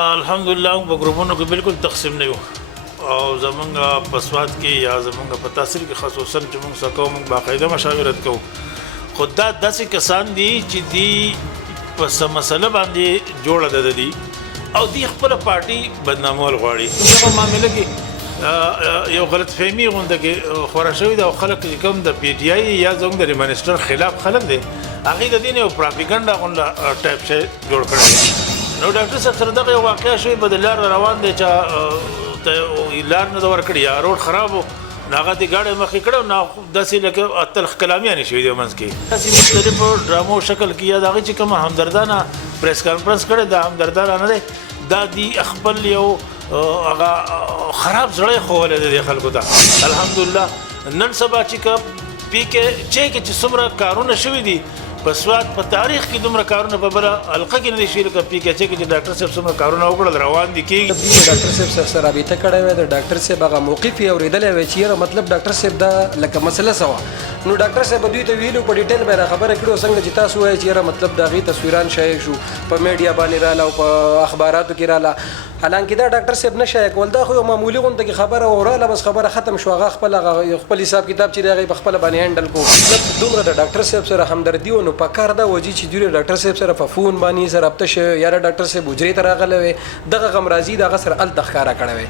الحمدلله په ګروپونو کې بالکل تقسیم نه یو او زمونږ په سواد کې یا زمونږ په تحصیل کې خصوصا چې موږ څه کوو موږ باقاعده مشاورت کوو خو دا داسې کسان دي چې دي په څه مسله باندې جوړه ده دي او دي خپله پارټي بدنامول غواړي دغه معامله کې یو غلط فهمي غونډه کې خوره شوې ده او خلک چې کوم د پی ټی آی یا زموږ د منسټر خلاف خلک دي هغې د دې نه یو پروپیګنډا غونډه ټایپ شی جوړ کړی نو ډاکټر صاحب سره دغه یو واقعه شوې به د لار روان دی چې لار نه ده ورکړې یا روډ خراب و نو هغه دې ګاډی مخکې کړی نو داسې لکه تلخ کلامیانې شوي دي منځ کې داسې مختلفو ډرامو شکل کې یا د هغې چې کومه همدردانه پریس کانفرنس کړی دا همدردانه نه دی دا دي خپل یو هغه خراب زړی ښوولی دی دې خلکو ته الحمدلله نن سبا چې که پی کې چې څومره کارونه شوي دي په سواد په تاریخ کې دومره کارونه په بله حلقه کې نه دي شوي لکه پی کې چې ډاکټر صاحب څومره کارونه وکړل روان دي کېږي ډاکټر صاحب سره رابطه کړې وې د ډاکټر صاحب هغه موقف یې اورېدلی وی چې یاره مطلب ډاکټر صاحب دا لکه مسله څه وه نو ډاکټر صاحب دوی ته ویلو په ډیټیل به یې راخبره کړي څنګه چې تاسو وایئ چې یاره مطلب د هغې تصویران شایع شو په میډیا باندې راله او په اخباراتو کې راله حالانکه دا ډاکټر صاحب نه شایع کول دا خو یو معمولي غونډه کې خبره وراله بس خبره ختم شو هغه خپل حساب کتاب چې دی هغې په خپله باندې هینډل کو دومره د ډاکټر صاحب سره همدردي و نو پکار دا وجي چې دوی ډاکټر صاحب سره په فون باندې سره رابطه شوی یاره ډاکټر صاحب حجرې ته راغلی وی دغه غمرازي د هغه سره هلته ښکاره کړی وی